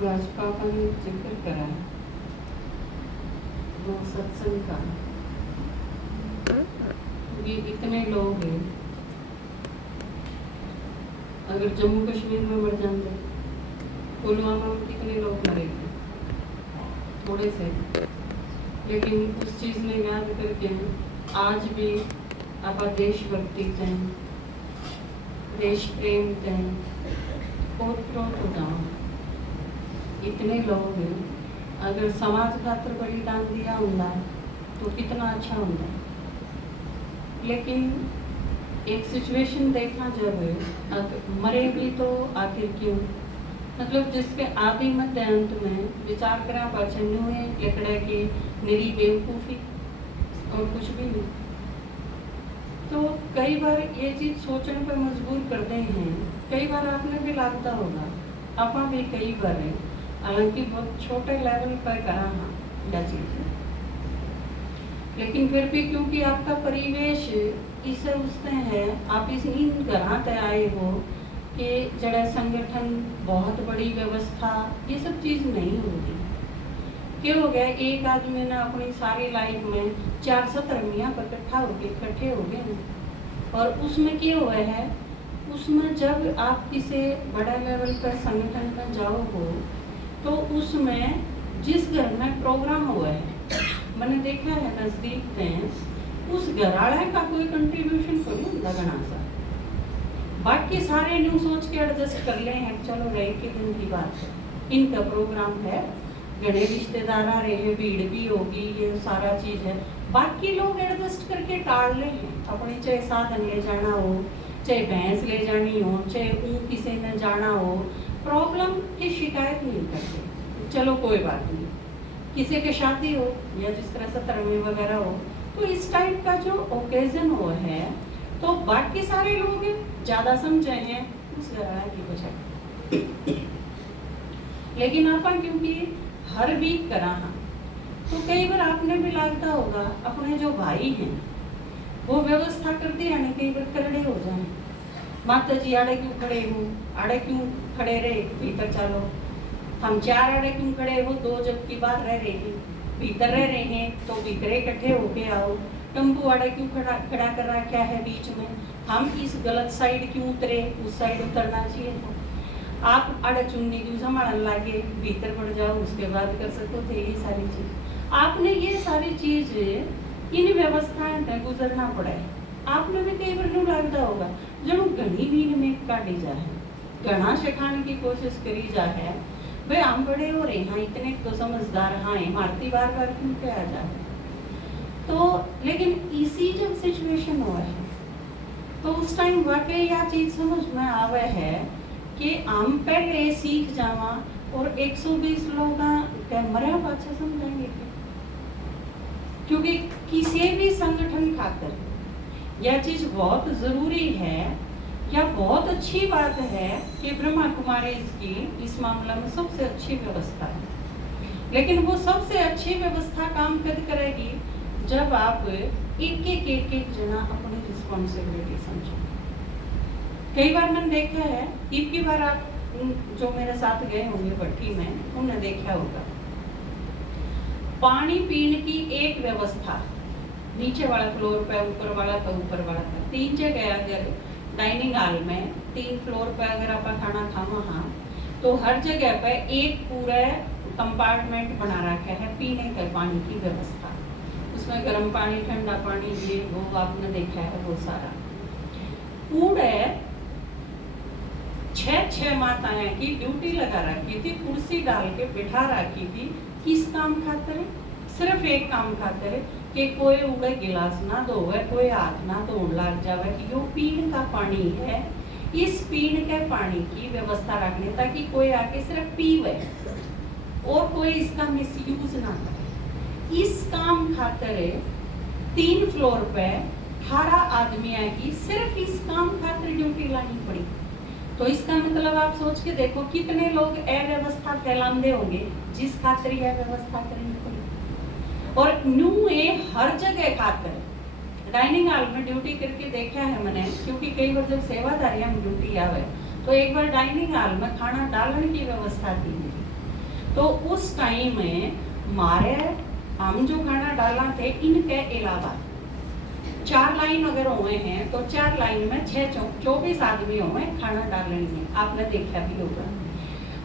राज पापा ने जिक्र करा वो सत्संग का, ये इतने लोग हैं, अगर जम्मू कश्मीर में मर जाते, पुलवामा में कितने लोग मरे थे, थोड़े से, लेकिन उस चीज ने याद करके आज भी आप देशभक्ति दें, देश प्रेम दें, बहुत प्रोत हो जाओ। इतने लोग हैं, अगर समाज खातर बलिदान दिया होता तो कितना अच्छा होता। लेकिन एक सिचुएशन देखा जब मरे भी तो आखिर क्यों, मतलब जिसके आदि मध्य अंत में विचार करा पाचन हुए लकड़ा की निरी बेवकूफ़ी और कुछ भी नहीं। तो कई बार ये चीज सोचने पर मजबूर करते हैं। कई बार आपने भी लगता होगा, आपा भी कई बार है, हालांकि बहुत छोटे लेवल पर करा हाँ या चीज, लेकिन फिर भी क्योंकि आपका परिवेश इसे उससे है, आप इस इन घरां तय आए हो कि जड़ा संगठन बहुत बड़ी व्यवस्था, ये सब चीज नहीं होगी। क्या हो गया, एक आदमी ने अपनी सारी लाइफ में 400 धर्मियाँ पर इकट्ठे हो गए, और उसमें क्या हुआ है, उसमें जब आप किसी बड़ा लेवल पर संगठन में जाओ हो तो उसमें जिस घर में प्रोग्राम हुआ है, मैंने देखा है नजदीक में, उस घराड़े का कोई कंट्रीब्यूशन तो नहीं होता घना सा, बाकी सारे न्यू सोच के एडजस्ट कर ले हैं, चलो रहे के दिन की बात है, इनका प्रोग्राम है, घने रिश्तेदार आ रहे हैं, भीड़ भी होगी, ये सारा चीज है, बाकी लोग एडजस्ट करके टाल ले हैं, अपनी चाहे साधन ले जाना हो, चाहे भैंस ले जानी हो, चाहे ऊँ किसी ने जाना हो, प्रॉब्लम की शिकायत नहीं करते, चलो कोई बात नहीं। किसी के शादी हो या जिस तरह से तरमी वगैरह हो, तो इस टाइप का जो ओकेजन हो है, तो बाकी सारे लोग ज्यादा समझे हैं उस घराना की वजह। लेकिन आप क्योंकि हर वीक करा हाँ, तो कई बार आपने भी लगता होगा अपने जो भाई हैं वो व्यवस्था करते हैं ना, कई बार करड़े हो जाए, माता जी आड़े क्यों खड़े हो, आड़े क्यों खड़े रहे, भीतर चलो, हम 4 आड़े क्यों खड़े हो, 2 जबकि बाहर रह रहे हैं, भीतर रह रहे हैं तो भीतर इकट्ठे होके आओ, टम्पू आड़े क्यों खड़ा कर रखा है बीच में, हम इस गलत साइड क्यों उतरे, उस साइड उतरना चाहिए था, आप आड़े चुन्नी क्यों संभालने लगे, भीतर बढ़ जाओ, उसके बाद कर सको थे, ये सारी चीज आपने, ये सारी चीज इन व्यवस्थाएं तक गुजरना पड़ा है। आपने भी कई बार लगता होगा जो घनी भीड़ में काटी जाए, घना सिखाने की कोशिश करी जाए, भाई हम बड़े हो रहे हैं, इतने तो समझदार हाँ मारती बार बार क्यों पे आ जाए, तो लेकिन इसी जब सिचुएशन हुआ है तो उस टाइम वाकई यह चीज समझ में आवे है कि हम पहले सीख जावा और 120 लोग मरिया पाछा समझेंगे, क्योंकि किसी भी संगठन खातर यह चीज बहुत जरूरी है, या बहुत अच्छी बात है कि ब्रह्मा कुमारी की इस मामला में सबसे अच्छी व्यवस्था है, लेकिन वो सबसे अच्छी व्यवस्था काम कब करेगी जब आप एक जना अपनी रिस्पॉन्सिबिलिटी समझो। कई बार मैंने देखा है, की बार आप जो मेरे साथ गए होंगे भट्टी में, उन्होंने देखा होगा पानी पीने की एक व्यवस्था, नीचे वाला फ्लोर पे, ऊपर वाला पे, ऊपर वाला पे, 3 जगह अगर डाइनिंग हॉल में 3 फ्लोर पे अगर आप खाना खावा हाँ, तो हर जगह पे एक पूरा कंपार्टमेंट बना रखा है पीने के पानी की व्यवस्था, उसमें गर्म पानी, ठंडा पानी, ये वो आपने देखा है, वो सारा पूरे 6 माताएं की ड्यूटी लगा रखी थी, कुर्सी डाल के बिठा रखी थी, किस काम खातिर, सिर्फ एक काम खातिर कि कोई उड़े गिलास ना धोवे, कोई हाथ ना धोने लग जावे, कि यो पीने का पानी है, इस पीने के पानी की व्यवस्था रखने ताकि कोई आके सिर्फ पीवे और कोई इसका मिसयूज ना करे। इस काम खातिर 3 फ्लोर पे 18 आदमी की सिर्फ इस काम खातिर ड्यूटी लानी पड़ी। तो इसका मतलब आप सोच के देखो कितने लोग अव्यवस्था फैलाते होंगे जिस खातिर यह व्यवस्था करनी पड़ी। और न्यू हर जगह खातिर डाइनिंग हॉल में ड्यूटी करके देखा है मैंने, क्योंकि कई बार जब सेवादारियां में ड्यूटी आवे तो एक बार डाइनिंग हॉल में खाना डालने की व्यवस्था थी, तो उस टाइम में मारे हम जो खाना डालना थे इनके अलावा 4 लाइन अगर हुए हैं तो 4 लाइन में 24 आदमी हुए खाना डालेंगे, आपने देखा भी होगा।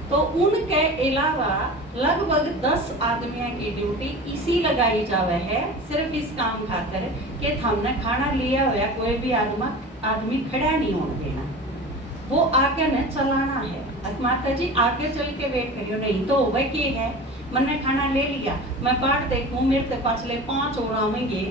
तो उनके अलावा लगभग 10 आदमियों की ड्यूटी इसी लगाई जावे है, सिर्फ इस काम खातिर कि हमने खाना लिया हुआ कोई भी आदमी खड़ा नहीं होने देना, वो आके ने चलाना है। माता जी आके चल के वेट करियो, नहीं तो वह के है मैंने खाना ले लिया, मैं बाट देखूं मेरे तो पाछले 5 और आवेंगे,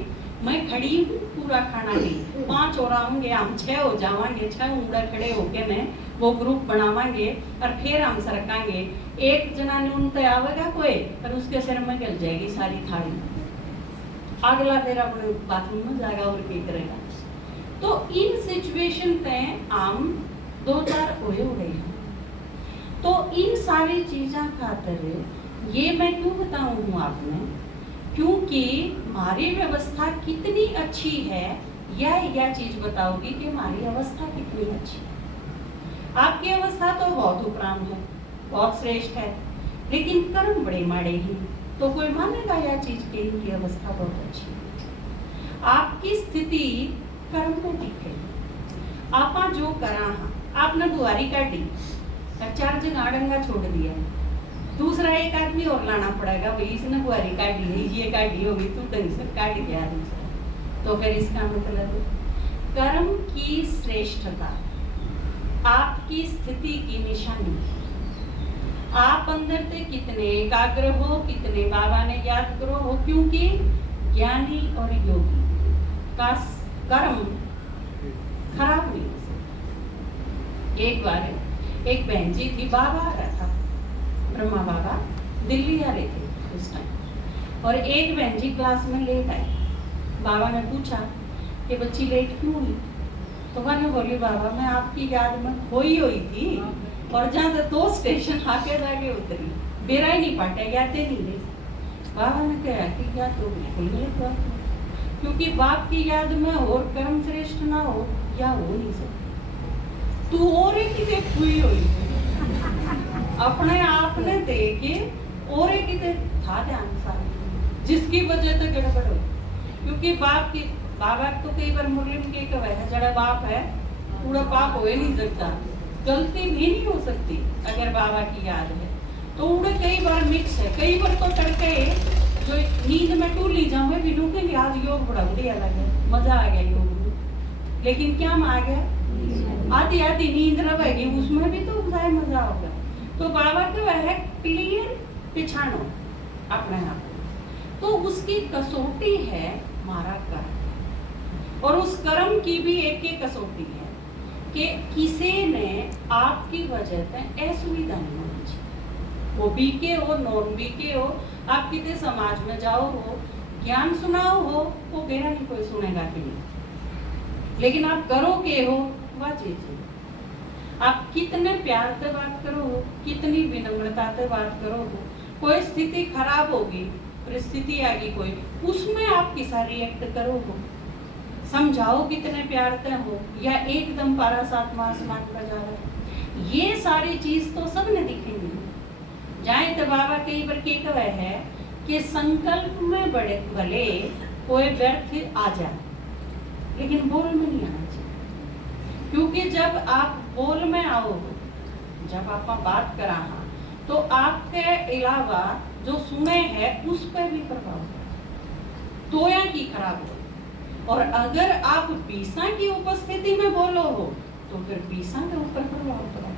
मैं खड़ी हूँ पूरा खाना ली, 5 और आऊंगे, हम 6 हो जावांगे, 6 उंगड़ा खड़े होके मैं वो ग्रुप बनावांगे और फिर हम सरकांगे। एक जना ने उन पे आवेगा कोई और उसके सिर में गिर जाएगी सारी थाली, अगला तेरा बाथरूम में जाएगा और क्या करेगा। तो इन सिचुएशन पे हम 2-4 हुए हो गए हैं। तो इन सारी चीज़ों खातिर ये मैं क्यों बताऊं हूँ आपने, क्योंकि हमारी व्यवस्था कितनी अच्छी है यह चीज बताओगी कि हमारी अवस्था कितनी अच्छी है। आपकी अवस्था तो बहुत उपराम है, बहुत श्रेष्ठ है, लेकिन कर्म बड़े माड़े हैं, तो कोई मानेगा यह चीज कि इनकी अवस्था बहुत अच्छी है। आपकी स्थिति कर्म में दिखे, आपा जो करा आपने बुआरी काटी, 4 जगह डंगा छोड़ दिया, दूसरा एक आदमी और लाना पड़ेगा, भाई इसने बुआरी काटी है, ये काटी होगी, तू ढंग से काट गया दूसरा, तो फिर इसका मतलब कर्म की श्रेष्ठता आपकी स्थिति की निशानी। आप अंदर से कितने एकाग्र हो, कितने बाबा ने याद करो हो, क्योंकि ज्ञानी और योगी का कर्म खराब नहीं हो सकता। एक बार एक बहन जी थी, बाबा आ रहा था, ब्रह्मा बाबा दिल्ली आ रहे थे उस टाइम, और एक बहन जी क्लास में लेट आई। बाबा ने पूछा कि बच्ची लेट क्यों हुई, तो मैंने बोली बाबा मैं आपकी याद में खोई हुई थी, और जहाँ तक 2 स्टेशन आके जाके उतरी, बेरा ही नहीं पाटा, यादें नहीं रही। बाबा ने कहा कि याद तो बिल्कुल गलत बात है, क्योंकि बाप की याद में और कर्म श्रेष्ठ ना हो या हो नहीं सकता। तू और एक ही हुई हुई अपने आप ने देखे और एक ही था ध्यान सारी, जिसकी वजह से गड़बड़ हो, क्योंकि बाबा तो कई बार मुरलिम के कहे है जड़ा बाप है पूरा पाप हो ही नहीं सकता, गलती भी नहीं हो सकती अगर बाबा की याद है। तो उड़े कई बार मिक्स है, कई बार तो तड़के जो नींद में टूट ली जाऊंगे विनू के आज योग बड़ा बढ़िया लगे, मजा आ गया योग में, लेकिन क्या आ गया आधी आधी नींद रहेगी, उसमें भी तो मजा होगा। तो बाबा का वह क्लियर पिछानो अपने आप, तो उसकी कसौटी है हमारा कर्म, और उस कर्म की भी एक कसौटी है कि किसी ने आपकी वजह से असुविधा नहीं होनी चाहिए, वो बीके हो नॉन बीके हो, आप कितने समाज में जाओ हो, ज्ञान सुनाओ हो, वो बेरा नहीं कोई सुनेगा कि नहीं, लेकिन आप करो के हो वह चीज, आप कितने प्यार से बात करो, कितनी विनम्रता से बात करो, कोई स्थिति खराब होगी, परिस्थिति आएगी कोई, उसमें आप किसा रिएक्ट करो, समझाओ कितने प्यार से हो, या एकदम पारा साथ आसमान पर जा रहा है, ये सारी चीज तो सब ने दिखेंगी। जाए तो बाबा कई बार के कहे है कि संकल्प में बड़े भले कोई व्यर्थ आ जाए, लेकिन बोल में नहीं आना चाहिए, क्योंकि जब आप बोल में आओ, जब आप बात करा तो आपके अलावा जो सुने है उस पर भी प्रभाव है, तोया की खराब हो, और अगर आप बीसा की उपस्थिति में बोलो हो तो फिर बीसा के ऊपर प्रभाव पड़ेगा।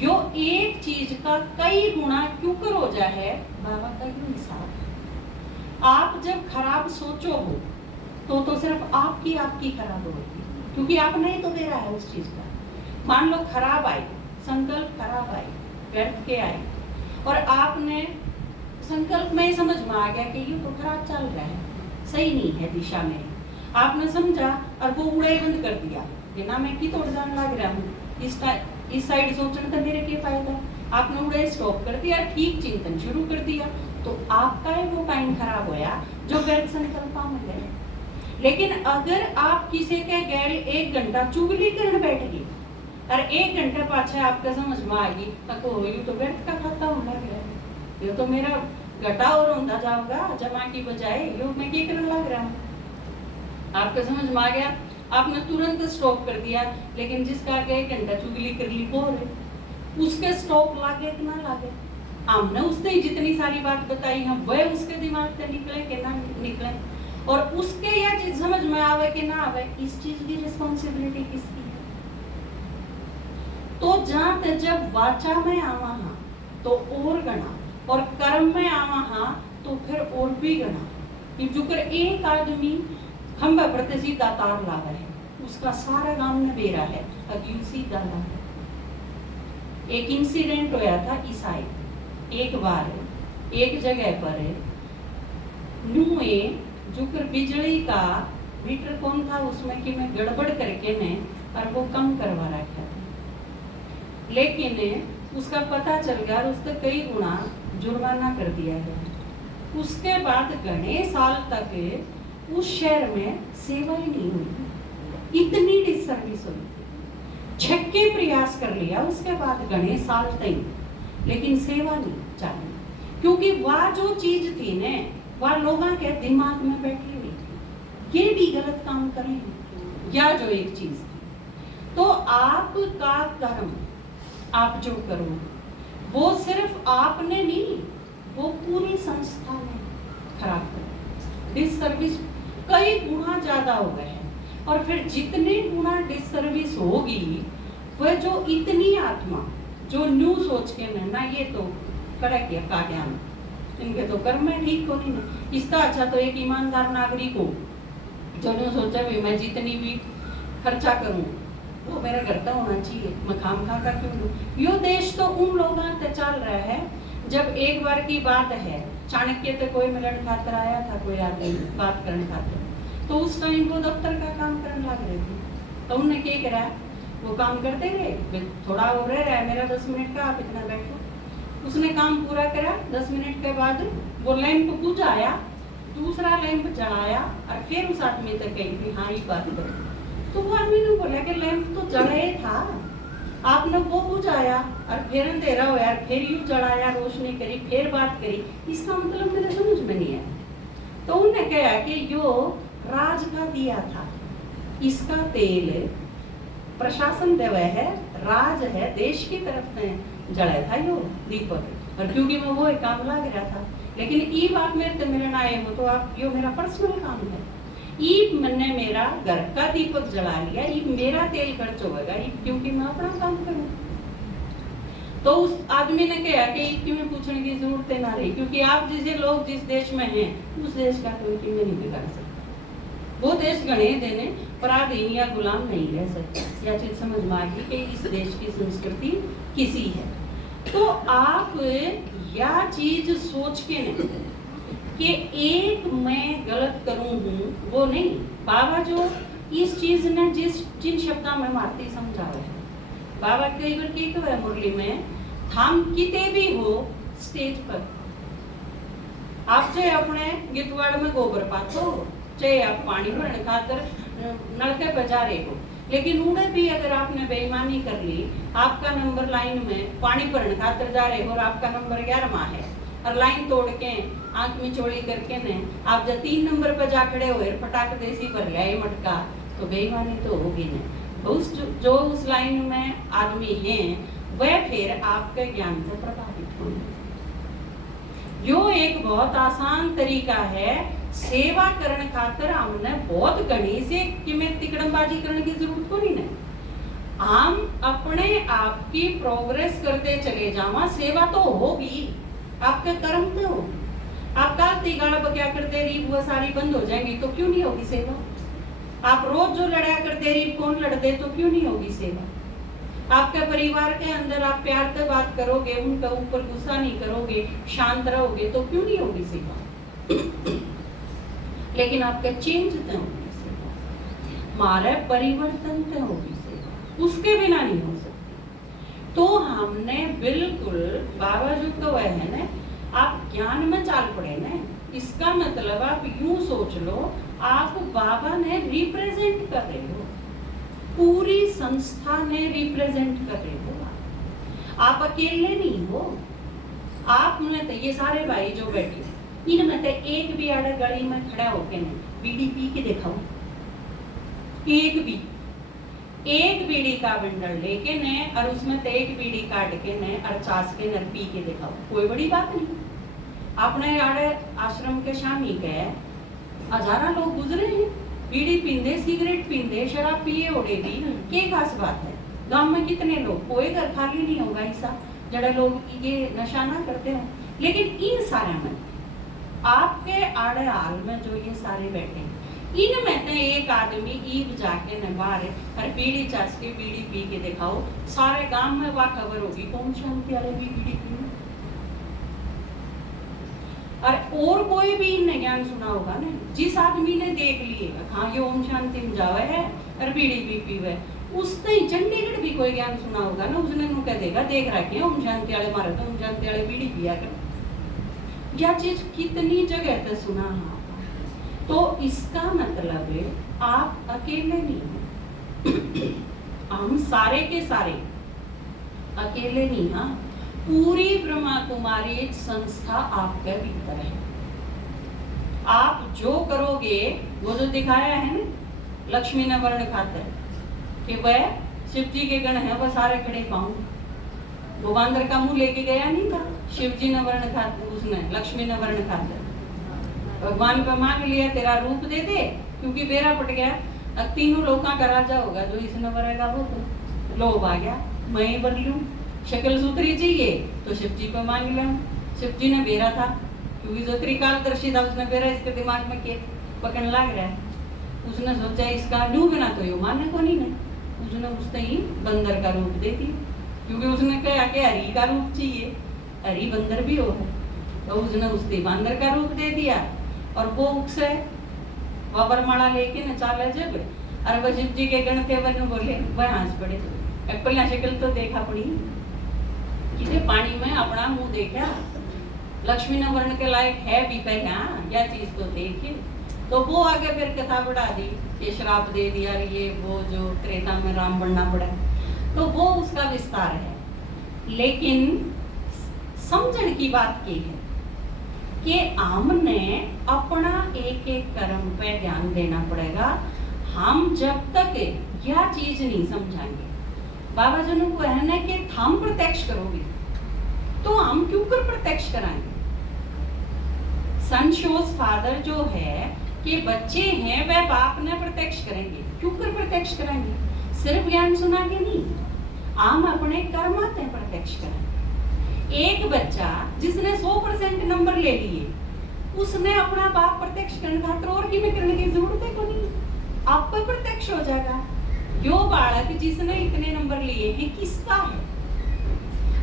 यो एक चीज का कई गुना क्यों कर हो जाए, बाबा का यो हिसाब। आप जब खराब सोचो हो तो सिर्फ आपकी खराब होगी, क्योंकि आपने ही तो दे रहा है उस चीज का। मान लो खराब आई, संकल्प खराब आई, व्यर्थ के आई, और आपने संकल्प में समझ में आ गया कि ये तो खराब चल रहा है, सही नहीं है दिशा में, आपने समझा और वो उड़ा ही बंद कर दिया, बिना मैं की तोड़ जाने लग रहा हूँ, इस साइड सोचने का मेरे क्या फायदा, आपने उड़ा स्टॉप कर दिया, ठीक चिंतन शुरू कर दिया, तो आपका ही वो टाइम खराब होया जो व्यर्थ संकल्प में गए। लेकिन अगर आप किसी के गैर 1 घंटा चुगली करने बैठ गई और 1 घंटे पाछे आपका समझ में आ गई तो व्यर्थ का खाता होना गया, ये तो मेरा घटा और होता जाऊंगा जमा की बजाय, यो मैं क्या करने लग रहा हूँ। आपको समझ में आ गया? आपने तुरंत स्टॉप कर दिया, लेकिन जिसका आगे 1 घंटा चुगली कर ली वो है, उसके स्टॉप लागे कि ना लागे। हमने उसने जितनी सारी बात बताई हम वह उसके दिमाग से निकले कि ना निकले, और उसके यह चीज समझ में आवे कि ना आवे, इस चीज की रिस्पॉन्सिबिलिटी किसकी है? तो जहाँ तक जब वाचा में आवा हाँ तो और गणा, और कर्म में आवा हाँ तो फिर और भी गणा। कि जुकर एक आदमी हम प्रति सीधा तार लावा है, उसका सारा गांव ने बेरा है, अग्यू सीधा ला है। एक इंसिडेंट होया था ईसाई, एक बार एक जगह पर नुए जुकर बिजली का मीटर कौन था उसमें कि मैं गड़बड़ करके ने और वो कम करवा रखा था, लेकिन उसका पता चल गया और उससे कई गुना जुर्माना कर दिया गया। उसके बाद घने साल तक उस शहर में सेवा ही नहीं हुई, इतनी डिसर्विस हुई। छक्के प्रयास कर लिया उसके बाद घने साल तक, लेकिन सेवा नहीं चाहिए, क्योंकि वह जो चीज थी ने वह लोगों के दिमाग में बैठी हुई थी, ये भी गलत काम करें या जो एक चीज थी। तो आपका कर्म आप जो करो वो सिर्फ आपने नहीं, वो पूरी संस्था ने खराब कर, डिसर्विस कई गुना ज्यादा हो गए हैं। और फिर जितने गुना डिसर्विस होगी, वह जो इतनी आत्मा जो न्यू सोच के ना ये तो कड़ा किया काट्यान, इनके तो कर्म में ठीक होनी ना, इसका अच्छा तो एक ईमानदार नागरिक हो जो न्यू सोचा भी मैं जितनी भी खर्चा करूं वो मेरा घर का होना चाहिए, मैं खाम खा का क्यों लूं। यो देश तो उन लोगों से चल रहा है, जब एक बार की बात है चाणक्य तो कोई मिलन खातर आया था, कोई आदमी बात करने खातर, तो उस टाइम वो दफ्तर का काम करने लग रहे थे, तो उन्होंने क्या करा, वो काम करते गए, थोड़ा और रह रहा है मेरा 10 मिनट का, आप इतना बैठो। उसने काम पूरा करा, 10 मिनट के बाद वो लैंप बुझाया, दूसरा लैंप जलाया और फिर उस आदमी तक कही हाँ ये बात करो। तो वो आदमी ने बोला कि लैंप तो जला ही था, आपने वो बुझाया और फिर अंधेरा होया, फिर यूं जलाया, रोशनी करी, फिर बात करी, इसका मतलब मेरे समझ में नहीं आया। तो उन्होंने कहा कि यो राज का दिया था, इसका तेल प्रशासन देवा है, राज है, देश की तरफ से जला था यो दीपक, और क्योंकि मैं वो काम लग रहा था, लेकिन ये बात मेरे से मिलना आए हो तो आप यो मेरा पर्सनल काम है, ये मैंने मेरा घर का दीपक जला लिया, ये मेरा तेल खर्च होगा, क्योंकि मैं अपना काम करूं। तो उस आदमी ने कहा कि क्यों पूछने की जरूरत ना रही, क्योंकि आप जैसे लोग जिस देश में हैं उस देश का कोई में नहीं बिगाड़ सकता। वो देश गणे देने पराधीन या गुलाम नहीं रह सकता। यह चीज समझ में आ गई कि इस देश की संस्कृति किसी है। तो आप यह चीज सोच के नहीं कि एक मैं गलत करूं हूं, वो नहीं। बाबा जो इस चीज ने जिन शब्दों में मारती समझा है, बाबा कई बार की तो है मुरली में, थाम किते भी हो स्टेज पर, आप चाहे अपने गिरवाड़ में गोबर पातो, चाहे आप पानी भरने खातर नलके पर जा रहे हो, लेकिन उन्हें भी अगर आपने बेईमानी कर ली, आपका नंबर लाइन में पानी भरने खातर जा रहे हो और आपका नंबर 11वां है, और लाइन तोड़ के आंख में चोरी करके ने आप जब 3 नंबर पर जा खड़े हुए फटाक देसी भर गया मटका, तो बेईमानी तो होगी नहीं। जो उस लाइन में आदमी हैं वह फिर आपके ज्ञान से प्रभावित होंगे। यो एक बहुत आसान तरीका है सेवा करने खातर, हमने बहुत गणी से कि मैं तिकड़मबाजी करने की जरूरत को नहीं। हम अपने आप की प्रोग्रेस करते चले जावा, सेवा तो होगी, आपके कर्म तो होगी। आप कालती गाड़ा बक्या करते रही, वो सारी बंद हो जाएंगी तो क्यों नहीं होगी सेवा। आप रोज जो लड़ा करते रही, कौन लड़ते तो क्यों नहीं होगी सेवा। आपके परिवार के अंदर आप प्यार से बात करोगे, उनके ऊपर गुस्सा नहीं करोगे, शांत रहोगे तो क्यों नहीं होगी सेवा। लेकिन आपके चेंज तो होगी सेवा, मारे परिवर्तन तो होगी सेवा, उसके बिना नहीं हो सकती। तो हमने बिल्कुल बाबा जो तो है ना, आप ज्ञान में चाल पड़े ना, इसका मतलब आप यूं सोच लो, आप बाबा ने रिप्रेजेंट कर रहे हो, पूरी संस्था ने रिप्रेजेंट कर रहे हो, आप अकेले नहीं हो। आप में तो ये सारे भाई जो बैठे इनमें तो एक भी आड़े गली में खड़ा होके नहीं बीड़ी पी के दिखाओ, एक बीड़ी का बंडल लेके ने और उसमें तो एक बीड़ी काट के ने और चास के ने पी के दिखाओ, कोई बड़ी बात नहीं। अपने आड़े आश्रम के शामी के हजारा लोग गुजरे हैं, बीड़ी पींदे, सिगरेट पींदे, शराब पिए ओढ़े भी, क्या खास बात है। गांव में कितने लोग, कोई घर खाली नहीं होगा ऐसा जड़े लोग ये नशा ना करते हो। लेकिन इन सारे में आपके आड़े हाल में जो ये सारे बैठे इनमें तो एक आदमी ईब जाके न बाहर और बीड़ी चास के बीड़ी पी के दिखाओ, सारे गांव में वाह खबर होगी कौन शांति वाले भी बीड़ी पी। और कोई भी इनने ज्ञान सुना होगा ना, जिस आदमी ने देख लिए हाँ ये ओम शांति में जावे है और बीड़ी पी पीवे, उसने चंडीगढ़ भी कोई ज्ञान सुना होगा ना, उसने नु कह देगा देख रखे ओम शांति वाले मारे तो ओम शांति वाले बीड़ी पिया कर। यह चीज कितनी जगह पे सुना है। तो इसका मतलब है आप अकेले नहीं हैं, हम सारे के सारे अकेले नहीं हैं। पूरी ब्रह्मा कुमारी एक संस्था आपके भीतर है। आप जो करोगे वो जो दिखाया है ना लक्ष्मी ने वर्ण खाते कि वह शिव जी के गण है, वह सारे खड़े पाऊं। वो बांदर का मुंह लेके गया नहीं था, शिव जी ने वर्ण खाते, उसने लक्ष्मी ने वर्ण खाते। भगवान पे मांग लिया तेरा रूप दे दे, क्योंकि बेरा पट गया, अब तीनों लोगों का राजा होगा, जो इसने वरेगा वो तो लोभ आ गया, मैं ही बर लूं। शक्ल सुथरी चाहिए तो शिव जी पे मांग लिया, शिव जी ने बेरा था क्योंकि जो त्रिकालदर्शी था उसने बेरा इसके दिमाग में के पकड़ने लग रहा है। उसने सोचा इसका न्यू बना तो यो मानने को नहीं, उसने उसने ही बंदर का रूप दे दिया, क्योंकि उसने कहा कि हरी का रूप चाहिए, हरी बंदर भी हो है, तो उसने उसने बंदर का रूप दे दिया। और वो उसे वरमाला लेके न चाले जब और वह शिव जी के गण थे वन बोले वह हंस पड़े, पहला शक्ल तो देखा पड़ी किसे पानी में अपना मुंह देखा, लक्ष्मी ने वर्ण के लायक है भी पहला यह चीज तो देखी। तो वो आगे फिर कथा बढ़ा दी, ये श्राप दे दिया, ये वो जो त्रेता में राम बनना पड़ा, तो वो उसका विस्तार है। लेकिन समझण की बात की है कि हमने अपना एक एक कर्म पे ध्यान देना पड़ेगा। हम जब तक यह चीज नहीं समझाएंगे, बाबा जी को है ना कि हम प्रत्यक्ष करोगे तो हम क्यों कर प्रत्यक्ष कराएंगे। सन शोज फादर जो है कि बच्चे हैं वह बाप ने प्रत्यक्ष करेंगे, क्यों कर प्रत्यक्ष कराएंगे, सिर्फ ज्ञान सुना के नहीं, हम अपने कर्माते प्रत्यक्ष कराएंगे। एक बच्चा जिसने 100% नंबर ले लिए उसने अपना बाप प्रत्यक्ष करने खातिर और की करने की जरूरत है को नहीं, आप पर प्रत्यक्ष हो जाएगा। यो बालक जिसने इतने नंबर लिए हैं किसका है।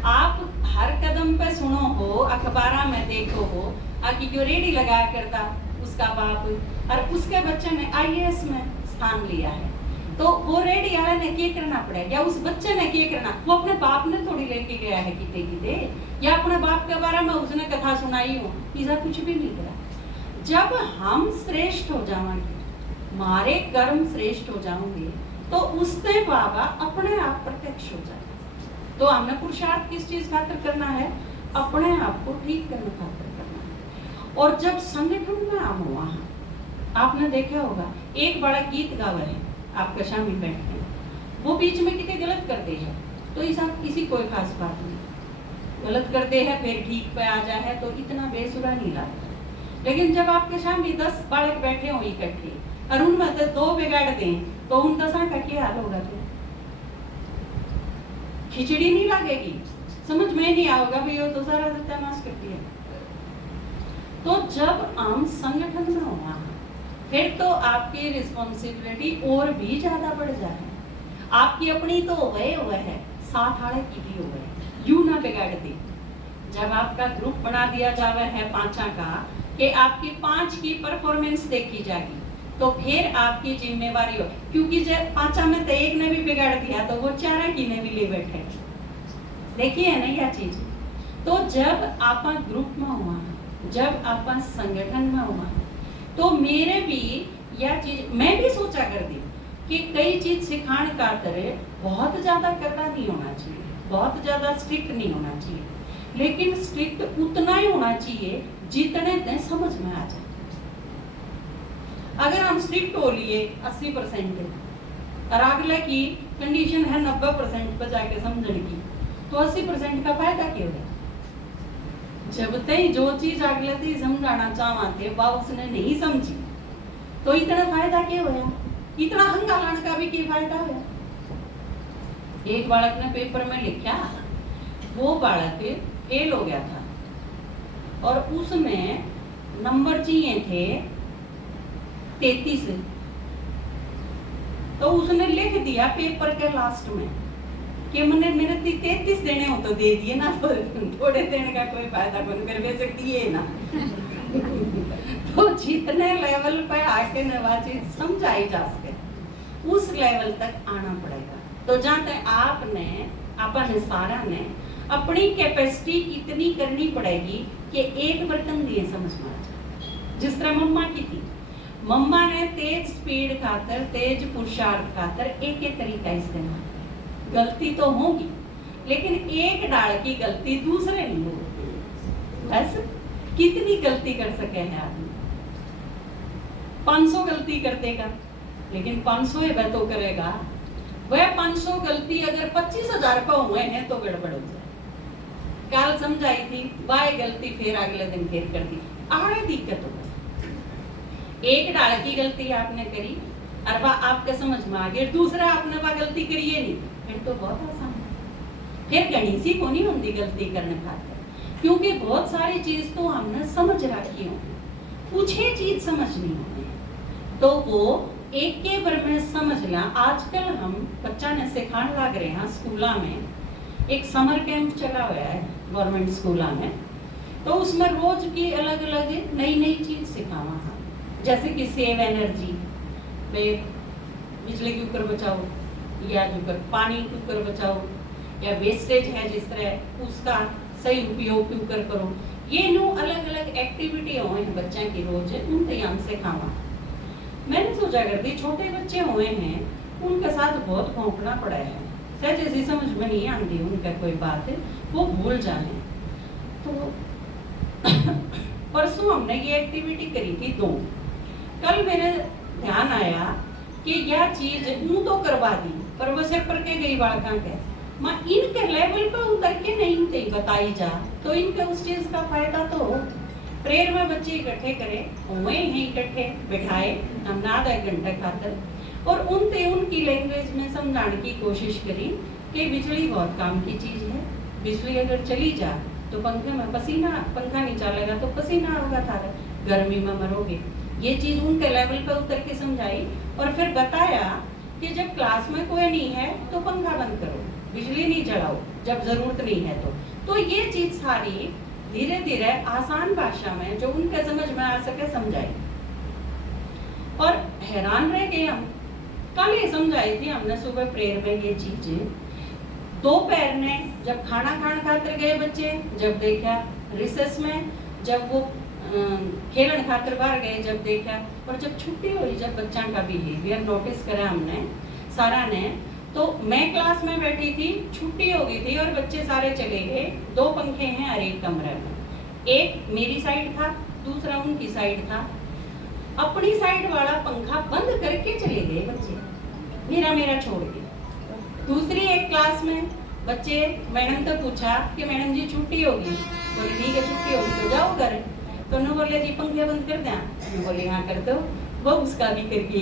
आप हर कदम पे सुनो हो, अखबार में देखो हो कि जो रेडी लगाया करता उसका बाप और उसके बच्चे ने IAS में स्थान लिया है, तो वो रेडी वाले ने क्या करना पड़ेगा, या उस बच्चे ने क्या करना, वो अपने बाप ने थोड़ी लेके गया है किते किते, या अपने बाप के बारे में उसने कथा सुनाई हो, ऐसा कुछ भी नहीं करा। जब हम श्रेष्ठ हो जाएंगे, हमारे कर्म श्रेष्ठ हो जाएंगे, तो उससे बाबा अपने आप प्रत्यक्ष हो जाएगा। तो हमने पुरुषार्थ किस चीज खातिर करना है, अपने आप को ठीक करने खातिर करना है। और जब संगठन में हम हुआ, आपने देखा होगा एक बड़ा गीत गावा है आपका शामिल बैठते हैं, वो बीच में कितने गलत करते हैं, तो ऐसा किसी कोई खास बात नहीं, गलत करते हैं फिर ठीक पे आ जाए तो इतना बेसुरा नहीं लगता। लेकिन जब आपके सामने 10 बालक बैठे हो इकट्ठे और उनमें से 2 बिगाड़ दें तो उन 10 का क्या हाल होगा, तो खिचड़ी नहीं लगेगी, समझ में नहीं आएगा भाई वो तो सारा सत्यानाश करती है। तो जब हम संगठन में होना फिर तो आपकी रिस्पॉन्सिबिलिटी और भी ज्यादा बढ़ जाए। आपकी अपनी तो हुए है, साथ वाले की भी हुए, यूं ना बिगाड़ दे। जब आपका ग्रुप बना दिया जावे है 5 का कि आपकी 5 की परफॉर्मेंस देखी जाएगी, तो फिर आपकी जिम्मेवारी हो, क्योंकि जब 5 में तो एक ने भी बिगाड़ दिया तो वो 4 की ने भी ले बैठे। देखिए है ना यह चीज। तो जब आप ग्रुप में हुआ, जब आप संगठन में हुआ, तो मेरे भी यह चीज मैं भी सोचा कर दी कि कई चीज सिखाने का तरह बहुत ज्यादा करना नहीं होना चाहिए, बहुत ज्यादा स्ट्रिक्ट नहीं होना चाहिए। लेकिन स्ट्रिक्ट उतना ही होना चाहिए जितने दें समझ में आ जाए। अगर हम स्ट्रिक्ट हो लिए 80% और अगले की कंडीशन है 90% पर जाके समझने की, तो 80% का फायदा क्या होगा? जब तक जो चीज अगले थी समझाना चाहते वह उसने नहीं समझी, तो इतना फायदा क्या होया? इतना हंगालाने का भी क्या फायदा होया? एक बालक ने पेपर में लिखा, वो बालक फेल हो गया था और उसमें नंबर चाहिए थे 33, तो उसने लिख दिया पेपर के लास्ट में कि मैंने मेरे 33 देने हो तो दे दिए ना, तो थोड़े देने का कोई फायदा नहीं, फिर वैसे दिए ना। तो जितने लेवल पे आके नवा चीज समझाई जा सके उस लेवल तक आना पड़ेगा। तो जहाँ तक आपने अपन सारा ने अपनी कैपेसिटी इतनी करनी पड़ेगी कि एक बर्तन दिए समझ में आ जाए। जिस तरह मम्मा की थी, मम्मा ने तेज स्पीड खातर, तेज पुरुषार्थ खातर एक एक तरीका इस्तेमाल, गलती तो होगी लेकिन एक डाल की गलती दूसरे नहीं होगी। बस कितनी गलती कर सके हैं आदमी? 500 गलती कर देगा, लेकिन 500 वह तो करेगा। वह 500 गलती अगर 25,000 का हुए हैं तो गड़बड़ हो जाए। कल समझाई थी वह गलती फिर अगले दिन फिर कर दी, आगे दिक्कत हो गई। एक डाल की गलती आपने करी और वह आपके समझ में आ गई, दूसरा आपने वह गलती करी है नहीं, फिर तो बहुत आसान है। फिर गणी सी को नहीं होती गलती करने खातिर, क्योंकि बहुत सारी चीज तो हमने समझ रखी हो, कुछ ही चीज समझ नहीं होती, तो वो एक के बार में समझ ला। आजकल हम बच्चा ने सिखाने लग रहे हैं स्कूला में, एक समर कैंप चला हुआ है गवर्नमेंट स्कूला में, तो उसमें रोज की अलग अलग नई नई चीज सिखावा है, जैसे कि सेव एनर्जी, बिजली के ऊपर बचाओ, या जो पानी के ऊपर बचाओ, या वेस्टेज है जिस तरह उसका सही उपयोग के ऊपर करो। ये नो अलग अलग एक्टिविटी हुए हैं बच्चों की रोज उनके हम सिखावा। मैंने सोचा करती छोटे बच्चे हुए हैं उनके साथ बहुत भौंकना पड़ा है, शायद जैसी समझ में नहीं आती उनका कोई बात है, वो भूल जाए। तो परसों हमने ये एक्टिविटी करी थी 2, कल मेरे ध्यान आया कि यह चीज यूं तो करवा दी पर वो सिर पर के गई बालका के मां इनके लेवल पर उतर के नहीं थे बताई जा, तो इनके उस चीज का फायदा तो हो। प्रेयर में बच्चे इकट्ठे करें, वही ही इकट्ठे बिठाए हमने आधा एक घंटा खातर, और उनसे उनकी लैंग्वेज में समझाने की कोशिश करी कि बिजली बहुत काम की चीज है, बिजली अगर चली जा तो पंखे में पसीना, पंखा नहीं चलेगा तो पसीना होगा थारा, गर्मी में मरोगे। ये चीज उनके लेवल पर उतर के समझाई और फिर बताया कि जब क्लास में कोई नहीं है तो पंखा बंद करो, बिजली नहीं जलाओ जब जरूरत नहीं है तो ये चीज सारी धीरे धीरे आसान भाषा में जो उनके समझ में आ सके समझाई। और हैरान रह गए हम, कल ये समझाई थी हमने सुबह प्रेयर में ये चीज, दोपहर में जब खाना खाने खातिर गए बच्चे, जब देखा रिसेस में, जब वो खेलन खातिर बाहर गए जब देखा, और जब छुट्टी हुई जब बच्चा का बिहेवियर नोटिस करा हमने सारा ने, तो मैं क्लास में बैठी थी, छुट्टी हो गई थी और बच्चे सारे चले गए। 2 पंखे हैं हर एक कमरे में, एक मेरी साइड था दूसरा उनकी साइड था। अपनी साइड वाला पंखा बंद करके चले गए बच्चे, मेरा छोड़ के। दूसरी एक क्लास में बच्चे, मैडम तो पूछा कि मैडम जी छुट्टी होगी, बोले ठीक है छुट्टी होगी तो जाओ घर, तो उन्होंने बोले जी पंखे बंद कर दें, बोले हाँ कर दो, वो उसका भी करके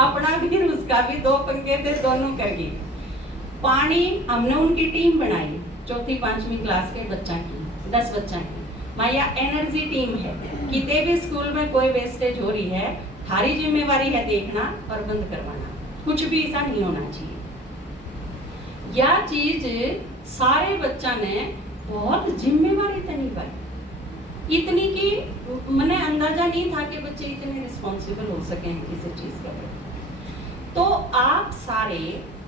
अपना भी उसका भी 2 पंखे थे दोनों करके। पानी हमने उनकी टीम बनाई, 4th 5वीं क्लास के बच्चा की, 10 बच्चा की माया एनर्जी टीम है, कितने भी स्कूल में कोई वेस्टेज हो रही है थारी जिम्मेवारी है देखना और बंद करवाना, कुछ भी ऐसा नहीं होना चाहिए। यह चीज सारे बच्चा ने बहुत जिम्मेवारी से निभाई, इतनी कि मैंने अंदाजा नहीं था कि बच्चे इतने रिस्पॉन्सिबल हो सके हैं किसी चीज का। तो आप सारे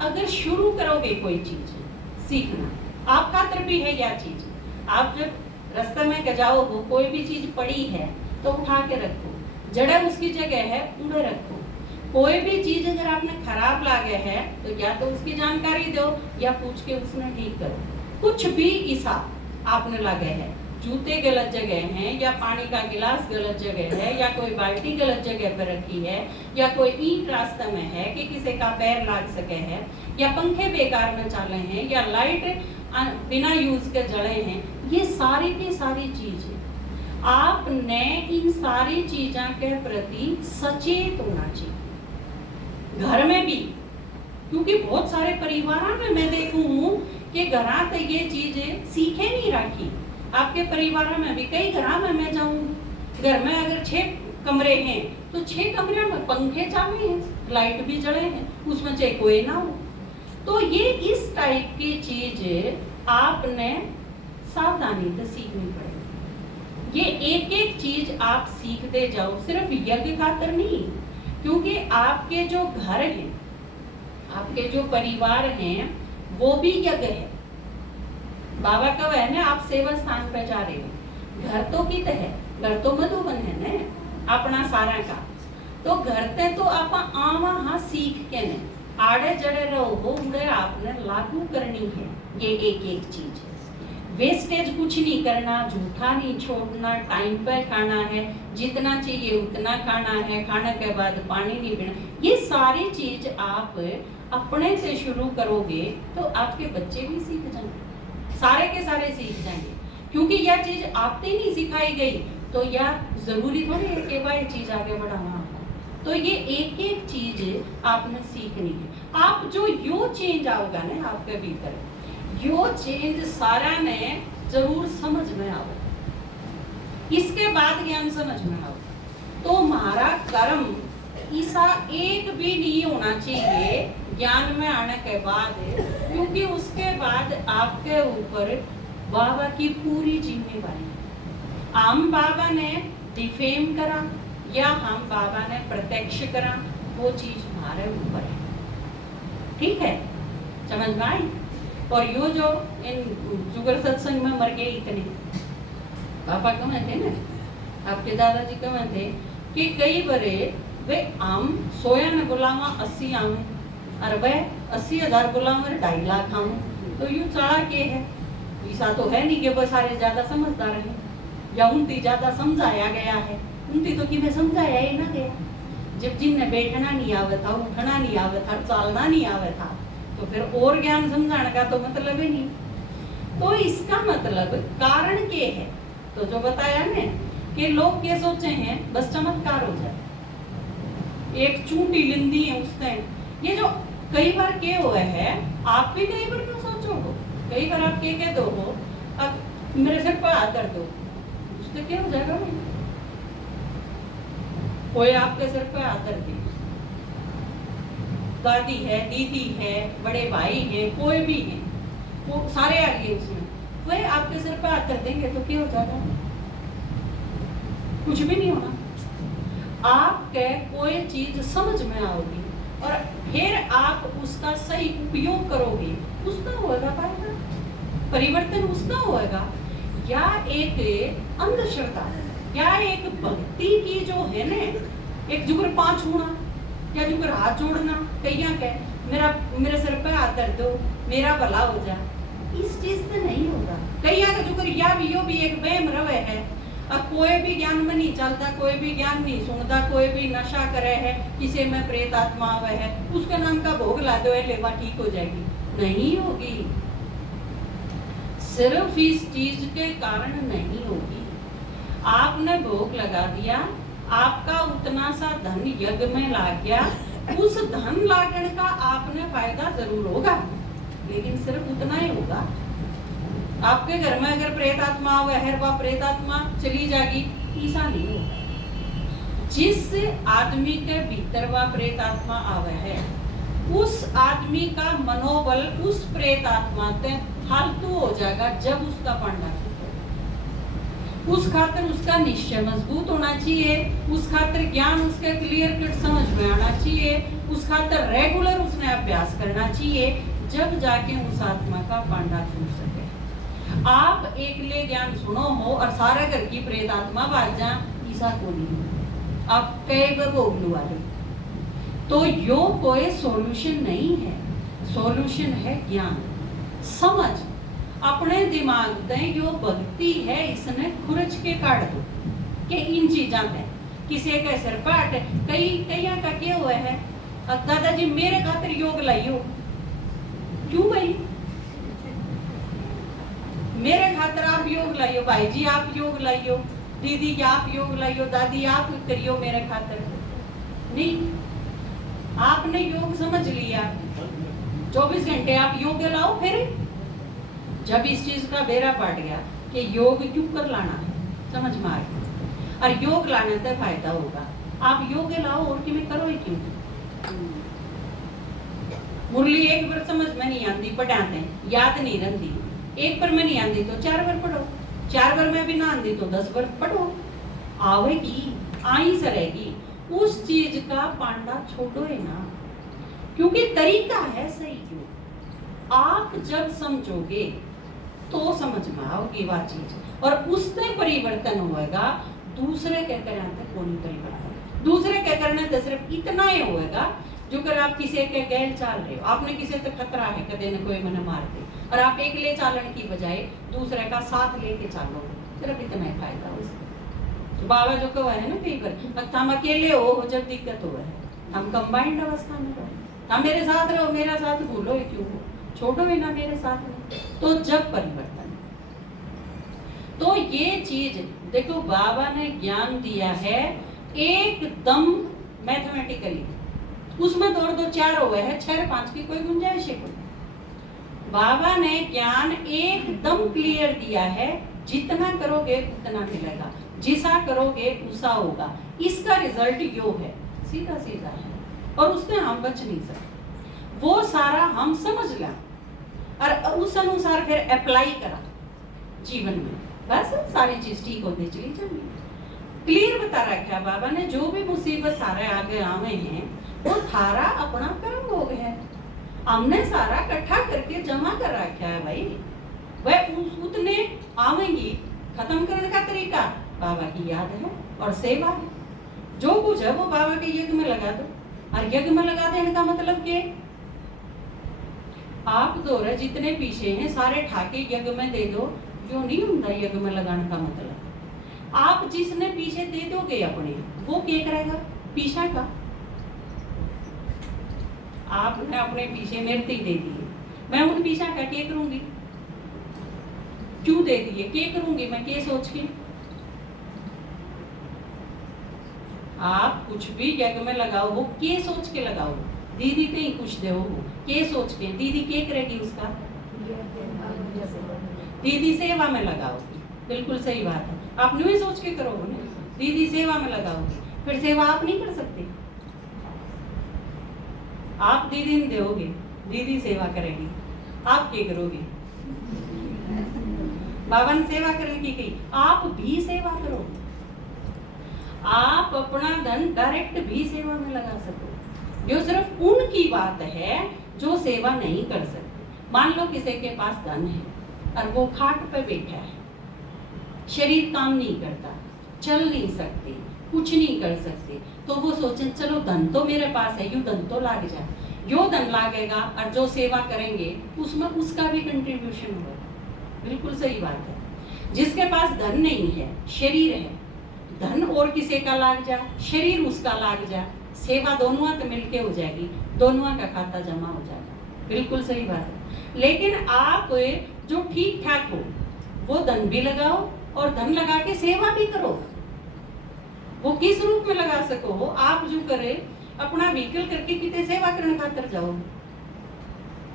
अगर शुरू करोगे कोई चीज सीखना, आप खातिर भी है यह चीज, आप जब रास्ते में जाओ हो कोई भी चीज पड़ी है तो उठा के रखो, जड़ा उसकी जगह है उड़े रखो। कोई भी चीज अगर आपने खराब लागे है तो या तो उसकी जानकारी दो या पूछ के उसने ठीक करो। कुछ भी ऐसा आपने लगे है, जूते गलत जगह हैं, या पानी का गिलास गलत जगह है, या कोई बाल्टी गलत जगह पर रखी है, या कोई ईंट रास्ते में है कि किसी का पैर लाग सके है, या पंखे बेकार में चले हैं, या लाइट बिना यूज के जले हैं, ये सारी की सारी चीज है। आपने इन सारी चीजों के प्रति सचेत होना चाहिए, घर में भी, क्योंकि बहुत सारे परिवारों में मैं देखूं हूं कि घर तक ये चीजें सीखे नहीं रखी। आपके परिवारों में भी कई घरों में मैं जाऊं, घर में अगर 6 कमरे हैं तो 6 कमरे में पंखे चालू हैं, लाइट भी जले हैं, उसमें चाहे कोई ना हो। तो ये इस टाइप की चीज आपने सावधानी से सीखनी पड़ेगी। ये एक एक चीज आप सीखते जाओ, सिर्फ यज्ञ खातर नहीं, क्योंकि आपके जो घर हैं, आपके जो परिवार हैं, वो भी यज्ञ है। बाबा कब है ना, आप सेवा स्थान पे जा रहे हो, घर तो कित है, घर तो मधुबन है ना अपना सारा का। तो घर ते तो आप आवा हाँ सीख के ने आड़े जड़े रहो, उड़े आपने लागू करनी है। ये एक एक चीज है, वेस्टेज कुछ नहीं करना, झूठा नहीं छोड़ना, टाइम पे खाना है, जितना चाहिए उतना खाना है, खाने के बाद पानी नहीं पीना। ये सारी चीज आप अपने से शुरू करोगे तो आपके बच्चे भी सीख जाएंगे, सारे के सारे सीख जाएंगे, क्योंकि यह चीज आपसे नहीं सिखाई गई तो यह जरूरी थोड़ी है कि वह चीज आगे बढ़ाना आपको। तो ये एक एक चीज आपने सीखनी है। आप जो यो चेंज आओगा ना आपके भीतर, यो चेंज सारा ने जरूर समझ में आओ, इसके बाद ज्ञान समझ में आओ। तो हमारा कर्म ऐसा एक भी नहीं होना चाहिए ज्ञान में आने के बाद, क्योंकि उसके बाद आपके ऊपर बाबा की पूरी जिम्मेवारी। हम बाबा ने डिफेम करा या हम बाबा ने प्रत्यक्ष करा, वो चीज हमारे ऊपर है, ठीक है, समझ में आई। और यो जो इन जुगर सत्संग में मर गए इतने, पापा कमे थे ना, आपके दादाजी कमे थे कि कई बरे वे आम सोया ने बुलावा 80 आम, और वह 80,000 बुलावा 2.5 लाख आम। तो यूं चढ़ा के है, ऐसा तो है नहीं कि वो सारे ज्यादा समझदार हैं या उनती ज्यादा समझाया गया है, उनती तो कि मैं समझाया ही ना गया। जब जिनने बैठना नहीं आवे था, उठना नहीं आवे था, चलना नहीं आवे था, तो फिर और ज्ञान समझाने का तो मतलब ही नहीं। तो इसका मतलब कारण क्या है, तो जो बताया ने कि लोग क्या सोचे हैं बस चमत्कार हो जाए, एक चूंटी लिंदी है उसने। ये जो कई बार क्या हुआ है, आप भी कई बार क्यों सोचो हो, कई बार आप क्या कह दो हो, अब मेरे सिर पर हाथ कर दो, उससे क्या हो जाएगा, कोई आपके सिर पर हाथ कर दे, दादी है, दीदी है, बड़े भाई है, कोई भी है, वो सारे आ गए उसमें, वह आपके सिर पर हाथ कर देंगे तो क्या हो जाएगा, कुछ भी नहीं होना। आपके कोई चीज समझ में आओगी और फिर आप उसका सही उपयोग करोगे, उसका होगा फायदा, परिवर्तन उसका होगा। या एक अंधश्रद्धा या एक भक्ति की जो है ना, एक जुगर 5 होना या जुगर हाथ जोड़ना, कईया के मेरे सिर पे हाथ कर दो मेरा भला हो जा, इस चीज से नहीं होगा। कईया का जुगर या भी एक वहम रवे है, अब कोई भी ज्ञान में नहीं चलता, कोई भी ज्ञान नहीं सुनता, कोई भी नशा करे है, किसी में प्रेत आत्मा आवे है, उसके नाम का भोग ला दो लेवा ठीक हो जाएगी, नहीं होगी। सिर्फ इस चीज के कारण नहीं होगी। आपने भोग लगा दिया, आपका उतना सा धन यज्ञ में लाग गया, उस धन लागण का आपने फायदा जरूर होगा, लेकिन सिर्फ उतना ही होगा। आपके घर में अगर प्रेत आत्मा आवे है, वह प्रेत आत्मा चली जाएगी, ऐसा नहीं होगा। जिस आदमी के भीतर वह प्रेत आत्मा आवे है, उस आदमी का मनोबल उस प्रेत आत्मा से फालतू हो जाएगा जब उसका पांडा छूटेगा। उस खातिर उसका निश्चय मजबूत होना चाहिए, उस खातिर ज्ञान उसके क्लियर कट समझ में आना चाहिए, उस खातिर रेगुलर उसने अभ्यास करना चाहिए, जब जाके उस आत्मा का पांडा छूट सके। आप एक ले ज्ञान सुनो हो और सारे घर की प्रेत आत्मा भाग जा, ऐसा को नहीं, आप कई बार भोग वाले। तो यो कोई सॉल्यूशन नहीं है, सॉल्यूशन है ज्ञान, समझ। अपने दिमाग ते यो भक्ति है इसने खुरच के काट दो कि इन चीजा पे किसी के सिर पाट कई का क्या हुआ है दादाजी मेरे खातिर योग लाइयो। क्यों भाई मेरे खातिर आप योग लाइयो, भाई जी आप योग लाइयो, दीदी आप योग लाइयो, दादी आप करियो मेरे खातिर। नहीं, आपने योग समझ लिया 24 घंटे आप योग लाओ, फिर जब इस चीज का बेरा पड़ गया कि योग क्यों कर लाना है समझ में आ गया और योग लाने से फायदा होगा। आप योग लाओ और कि मैं करो ही क्यों। मुरली एक बार समझ में नहीं आती पढ़ाते याद नहीं रहती, एक बार में नहीं आती तो 4 बार पढ़ो, 4 बार में भी ना आती तो 10 बार पढ़ो, आवेगी आई सरेगी। उस चीज का पांडा छोड़ो है ना, क्योंकि तरीका है सही। क्यों आप जब समझोगे तो समझ में आओगी वह चीज और उससे परिवर्तन होएगा। दूसरे के करने से कोई परिवर्तन, दूसरे के करने से सिर्फ इतना ही होएगा जो कर आप किसी के गैर चाल रहे हो, आपने किसी से खतरा है कदे न कोई मन मार दे और आप एक ले चालन की बजाय दूसरे का साथ लेके चालोगे, सिर्फ इतना ही फायदा उसका। तो बाबा जो कहा है ना कई बार हम अकेले हो जब दिक्कत हो है, हम कंबाइंड अवस्था में रहो, हम मेरे साथ रहो, मेरा साथ भूलो ही क्यों हो, छोड़ो ही ना मेरे साथ में। तो जब परिवर्तन, तो ये चीज देखो बाबा ने ज्ञान दिया है एकदम मैथमेटिकली, उसमें दौड़ दो 4 हुए है 6 5 की कोई गुंजाइश है कोई। बाबा ने ज्ञान एकदम क्लियर दिया है, जितना करोगे उतना मिलेगा, जिसा करोगे उसा होगा। इसका रिजल्ट योग है, सीधा सीधा है और उससे हम बच नहीं सकते। वो सारा हम समझ लें और उस अनुसार फिर अप्लाई करा जीवन में, बस सारी चीज ठीक होती चली जाएगी। क्लियर बता रखा है बाबा ने, जो भी मुसीबत सारे आगे आवे हैं वो थारा अपना कर्म भोग है, हमने सारा इकट्ठा करके जमा कर रखा है भाई। वह उतने आवेंगी, खत्म करने का तरीका बाबा की याद है और सेवा है। जो कुछ है वो बाबा के यज्ञ में लगा दो, और यज्ञ में लगा देने का मतलब के आप दो जितने पीछे हैं सारे ठाके यज्ञ में दे दो, जो नहीं होता यज्ञ में लगाने का मतलब। आप जिसने पीछे दे दोगे अपने, वो क्या करेगा पीछा का। आपने अपने पीछे मेरे ही दे दिए, मैं उन पीछा का क्या करूंगी, क्यों दे दिए, क्या करूंगी मैं, क्या सोच के। आप कुछ भी यज्ञ में लगाओ वो क्या सोच के लगाओ, दीदी के ही कुछ दे हो क्या सोच के, दीदी क्या करेगी उसका, दीदी सेवा में लगाओगी, बिल्कुल सही बात है। आप न्यू ही सोच के करोगे ना, दीदी सेवा में लगाओगी, फिर सेवा आप नहीं कर सकते। आप दीदी नहीं दोगे, दीदी सेवा करेगी, आप क्या करोगे। बाबा ने सेवा करने की कही, आप भी सेवा करो, आप अपना धन डायरेक्ट भी सेवा में लगा सको। जो सिर्फ उनकी बात है जो सेवा नहीं कर सकते। मान लो किसी के पास धन है और वो खाट पे बैठा है, शरीर काम नहीं करता, चल नहीं सकते, कुछ नहीं कर सकते, तो वो सोचे चलो धन तो मेरे पास है, यूं धन तो लाग जाए, यो धन लागेगा और जो सेवा करेंगे उसमें उसका भी कंट्रीब्यूशन होगा। बिल्कुल सही बात है। जिसके पास धन नहीं है, शरीर है, धन और किसी का लाग जा, शरीर उसका लाग जा, सेवा दोनों का मिलके हो जाएगी, दोनों का खाता जमा हो जाएगा। बिल्कुल सही बात है। लेकिन आप जो ठीक ठाक हो वो धन भी लगाओ और धन लगा के सेवा भी करो। वो किस रूप में लगा सको हो, आप जो करे अपना व्हीकल करके किते सेवा करने खातर जाओ,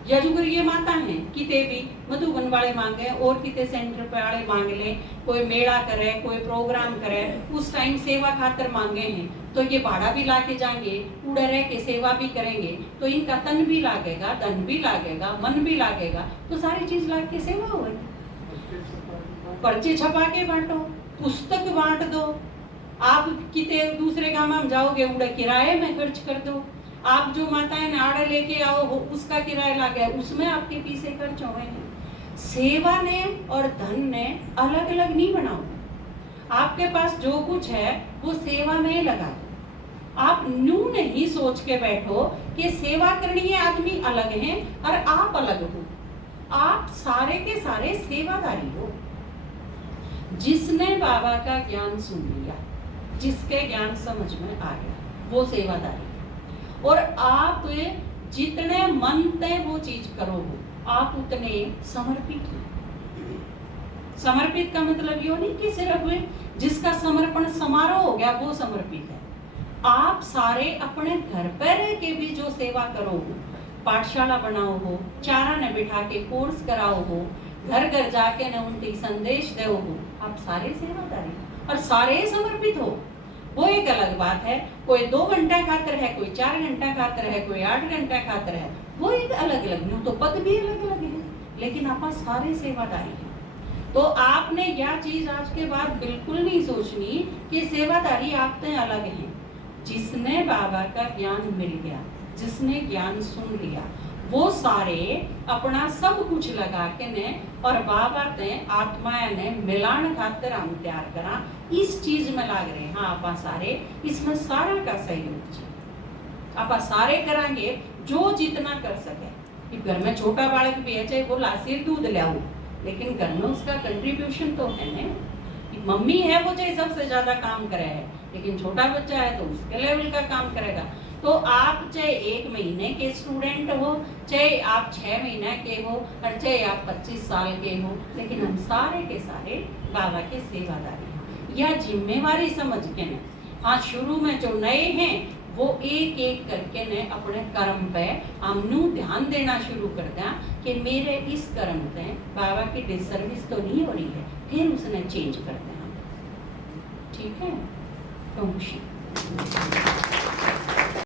या जो ये माता है किते भी मधुबन वाले मांगे और किते सेंटर पे वाले मांग ले, कोई मेला करे, कोई प्रोग्राम करे, उस टाइम सेवा खातर मांगे हैं, तो ये भाड़ा भी लाके जाएंगे, उड़े रह के सेवा भी करेंगे, तो इनका तन भी लागेगा, धन भी लागेगा, मन भी लागेगा, तो सारी चीज लाग के सेवा होगी। पर्चे छपा के बांटो, पुस्तक बांट दो, आप किते दूसरे गांव में जाओगे उड़े किराए में खर्च कर दो, आप जो माताएं नाड़ा लेके आओ वो उसका किराया लगे, उसमें आपके पीछे खर्च हुए हैं। सेवा ने और धन ने अलग अलग नहीं बनाओ, आपके पास जो कुछ है वो सेवा में लगा दो। आप न्यू नहीं सोच के बैठो कि सेवा करनी है आदमी अलग है और आप अलग हो, आप सारे के सारे सेवादारी हो। जिसने बाबा का ज्ञान सुन लिया, जिसके ज्ञान समझ में आ गया, वो सेवादारी है। और आप जितने मन से वो चीज करो, आप उतने समर्पित हो। समर्पित का मतलब ये नहीं कि सिर्फ जिसका समर्पण समारोह हो गया वो समर्पित है। आप सारे अपने घर पर रह के भी जो सेवा करो, पाठशाला बनाओ हो, चारा ने बिठा के कोर्स कराओ हो, घर घर जाके न उनकी संदेश दो हो, आप सारे सेवादारी और सारे समर्पित हो। वो एक अलग बात है, कोई 2 घंटा खातर है, कोई 4 घंटा खातर है, कोई 8 घंटा खातर है, वो एक अलग अलग नहीं, तो पद भी अलग अलग है, लेकिन आप सारे सेवादारी हैं। तो आपने यह चीज आज के बाद बिल्कुल नहीं सोचनी कि सेवादारी आपसे अलग हैं। जिसने बाबा का ज्ञान मिल गया, जिसने ज्ञान सुन लिया, वो सारे अपना सब कुछ लगा के ने और बाबा ने आत्माएं ने मिलान खातर हम तैयार करा, इस चीज में लाग रहे हैं। हाँ, आप सारे इसमें सारा का सहयोग चाहिए। आप सारे करांगे जो जितना कर सके। कि घर में छोटा बालक भी है, चाहे वो लासीर दूध ले आओ, लेकिन घर में उसका कंट्रीब्यूशन तो है ना। मम्मी है वो चाहे सबसे ज्यादा काम करे है, लेकिन छोटा बच्चा है तो उसके लेवल का काम करेगा। तो आप चाहे 1 महीने के स्टूडेंट हो, चाहे आप 6 महीने के हो, और चाहे आप 25 साल के हो, लेकिन हम सारे के सारे बाबा के सेवादारी हैं। यह जिम्मेवारी समझ के न, हाँ, शुरू में जो नए हैं वो एक एक करके ने अपने कर्म पे हमनू ध्यान देना शुरू कर दिया कि मेरे इस कर्म से बाबा की डिसर्विस तो नहीं हो रही है, फिर उसने चेंज कर दिया। ठीक है, तो